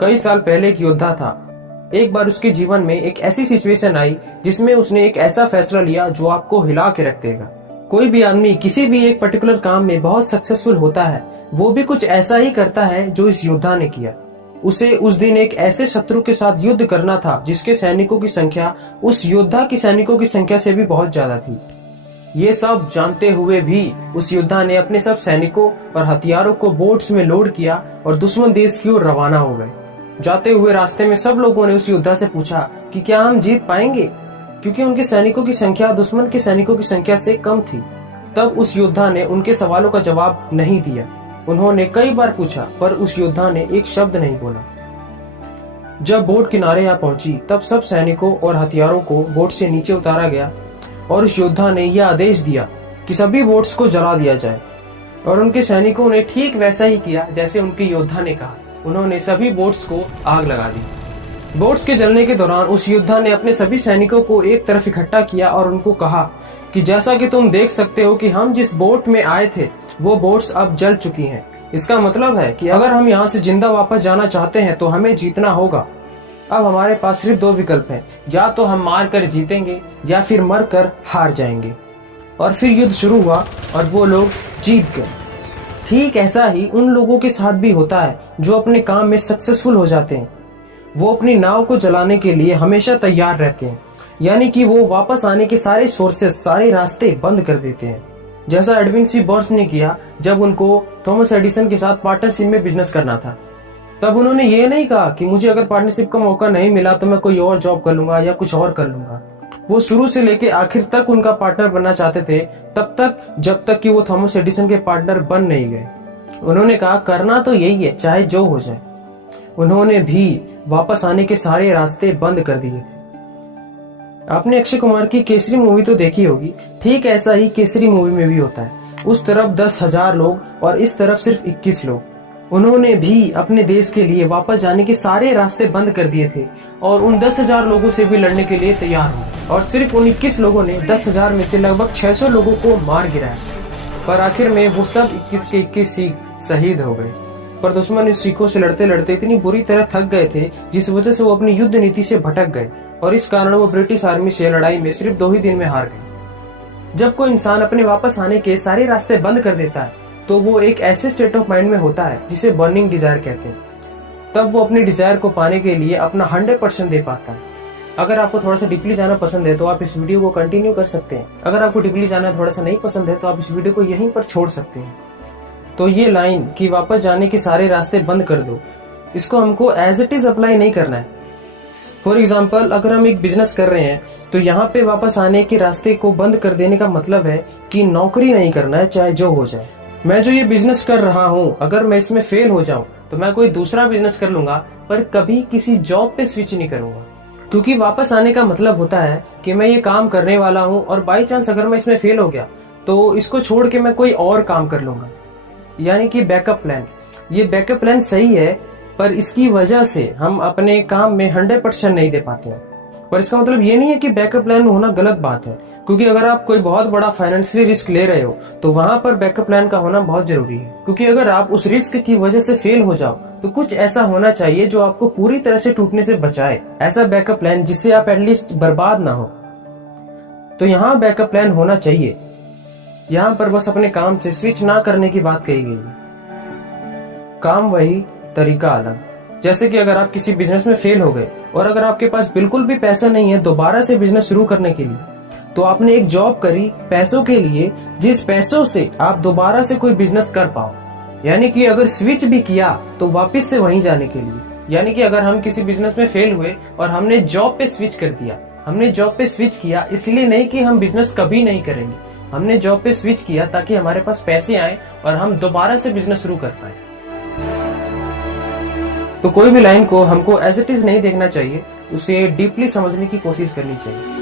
कई साल पहले एक योद्धा था। एक बार उसके जीवन में एक ऐसी सिचुएशन आई जिसमें उसने एक ऐसा फैसला लिया जो आपको हिला के रख देगा। कोई भी आदमी किसी भी एक पर्टिकुलर काम में बहुत सक्सेसफुल होता है, वो भी कुछ ऐसा ही करता है जो इस योद्धा ने किया। उसे उस दिन एक ऐसे शत्रु के साथ युद्ध करना था जिसके सैनिकों की संख्या उस योद्धा की सैनिकों की संख्या से भी बहुत ज्यादा थी। ये सब जानते हुए भी उस योद्धा ने अपने सब सैनिकों और हथियारों को बोट्स में लोड किया और दुश्मन देश की ओर रवाना हो गए। जाते हुए रास्ते में सब लोगों ने उस योद्धा से पूछा कि क्या हम जीत पाएंगे, क्योंकि उनके सैनिकों की संख्या दुश्मन के सैनिकों की संख्या से कम थी। तब उस योद्धा ने उनके सवालों का जवाब नहीं दिया। उन्होंने कई बार पूछा पर उस योद्धा ने एक शब्द नहीं बोला। जब बोट किनारे यहाँ पहुंची तब सब सैनिकों और हथियारों को बोट से नीचे उतारा गया और उस योद्धा ने यह आदेश दिया कि सभी बोट्स को जला दिया जाए। और उनके सैनिकों ने ठीक वैसा ही किया जैसे उनके योद्धा ने कहा। उन्होंने सभी बोट्स को आग लगा दी। बोट्स के जलने के दौरान उस योद्धा ने अपने सभी सैनिकों को एक तरफ इकट्ठा किया और उनको कहा कि जैसा कि तुम देख सकते हो कि हम जिस बोट में आए थे वो बोट्स अब जल चुकी हैं। इसका मतलब है कि अगर हम यहाँ से जिंदा वापस जाना चाहते हैं तो हमें जीतना होगा। अब हमारे पास सिर्फ दो विकल्प हैं, या तो हम मार कर जीतेंगे या फिर मर कर हार जाएंगे। और फिर युद्ध शुरू हुआ और वो लोग जीत गए। ठीक ऐसा ही उन लोगों के साथ भी होता है जो अपने काम में सक्सेसफुल हो जाते हैं। वो अपनी नाव को जलाने के लिए हमेशा तैयार रहते हैं, यानी कि वो वापस आने के सारे सोर्सेस, सारे रास्ते बंद कर देते हैं। जैसा एडविन सी बर्न्स ने किया जब उनको थॉमस एडिसन के साथ पार्टनरशिप में बिजनेस करना था। तब उन्होंने ये नहीं कहा कि मुझे अगर पार्टनरशिप का मौका नहीं मिला तो मैं कोई और जॉब कर लूंगा या कुछ और कर लूंगा। वो शुरू से लेके आखिर तक उनका पार्टनर बनना चाहते थे, तब तक जब तक कि वो थॉमस एडिसन के पार्टनर बन नहीं गए। उन्होंने कहा करना तो यही है, चाहे जो हो जाए। उन्होंने भी वापस आने के सारे रास्ते बंद कर दिए थे। आपने अक्षय कुमार की केसरी मूवी तो देखी होगी, ठीक ऐसा ही केसरी मूवी में भी होता है। उस तरफ 10,000 लोग और इस तरफ सिर्फ 21 लोग। उन्होंने भी अपने देश के लिए वापस जाने के सारे रास्ते बंद कर दिए थे और उन 10,000 लोगों से भी लड़ने के लिए तैयार हुए। और सिर्फ उन 21 लोगों ने 10,000 में से लगभग 600 लोगों को मार गिराया। पर आखिर में वो सब 21 के 21 सिख शहीद हो गए। पर दुश्मन इस सिखों से लड़ते लड़ते इतनी बुरी तरह थक गए थे जिस वजह से वो अपनी युद्ध नीति से भटक गए और इस कारण वो ब्रिटिश आर्मी से लड़ाई में सिर्फ 2 ही दिन में हार गए। जब कोई इंसान अपने वापस आने के सारे रास्ते बंद कर देता है तो वो एक ऐसे स्टेट ऑफ माइंड में होता है जिसे बर्निंग डिजायर कहते हैं। तब वो अपनी डिजायर को पाने के लिए अपना 100% दे पाता है। अगर आपको थोड़ा सा डीपली जाना पसंद है तो आप इस वीडियो को कंटिन्यू कर सकते हैं। अगर आपको डीपली जाना थोड़ा सा नहीं पसंद है तो आप इस वीडियो को यहीं पर छोड़ सकते हैं। तो ये लाइन कि वापस जाने के सारे रास्ते बंद कर दो, इसको हमको एज इट इज अप्लाई नहीं करना है। फॉर एग्जाम्पल, अगर हम एक बिजनेस कर रहे हैं तो यहाँ पे वापस आने के रास्ते को बंद कर देने का मतलब है कि नौकरी नहीं करना है, चाहे जो हो जाए। मैं जो ये बिजनेस कर रहा हूँ, अगर मैं इसमें फेल हो जाऊं तो मैं कोई दूसरा बिजनेस कर लूंगा, पर कभी किसी जॉब पे स्विच नहीं करूंगा। क्योंकि वापस आने का मतलब होता है कि मैं ये काम करने वाला हूँ और बाई चांस अगर मैं इसमें फेल हो गया तो इसको छोड़ के मैं कोई और काम कर लूंगा, यानी कि बैकअप प्लान। ये बैकअप प्लान सही है, पर इसकी वजह से हम अपने काम में 100% नहीं दे पाते हैं। पर इसका मतलब ये नहीं है कि बैकअप प्लान होना गलत बात है, क्योंकि अगर आप कोई बहुत बड़ा फाइनेंशियली रिस्क ले रहे हो तो वहां पर बैकअप प्लान का होना बहुत जरूरी है। क्योंकि अगर आप उस रिस्क की वजह से फेल हो जाओ तो कुछ ऐसा होना चाहिए जो आपको पूरी तरह से टूटने से बचाए। ऐसा बैकअप प्लान जिससे आप एटलीस्ट बर्बाद ना हो। तो यहाँ बैकअप प्लान होना चाहिए। यहाँ पर बस अपने काम से स्विच ना करने की बात कही गई है। काम वही, तरीका अलग। जैसे कि अगर आप किसी बिजनेस में फेल हो गए और अगर आपके पास बिल्कुल भी पैसा नहीं है दोबारा से बिजनेस शुरू करने के लिए, तो आपने एक जॉब करी पैसों के लिए, जिस पैसों से आप दोबारा से कोई बिजनेस कर पाओ। यानी कि अगर स्विच भी किया तो वापस से वहीं जाने के लिए। यानी कि अगर हम किसी बिजनेस में फेल हुए और हमने जॉब पे स्विच कर दिया, हमने जॉब पे स्विच किया इसलिए नहीं कि हम बिजनेस कभी नहीं करेंगे, हमने जॉब पे स्विच किया ताकि हमारे पास पैसे आए और हम दोबारा से बिजनेस शुरू कर पाए। तो कोई भी लाइन को हमको एज इट इज नहीं देखना चाहिए, उसे डीपली समझने की कोशिश करनी चाहिए।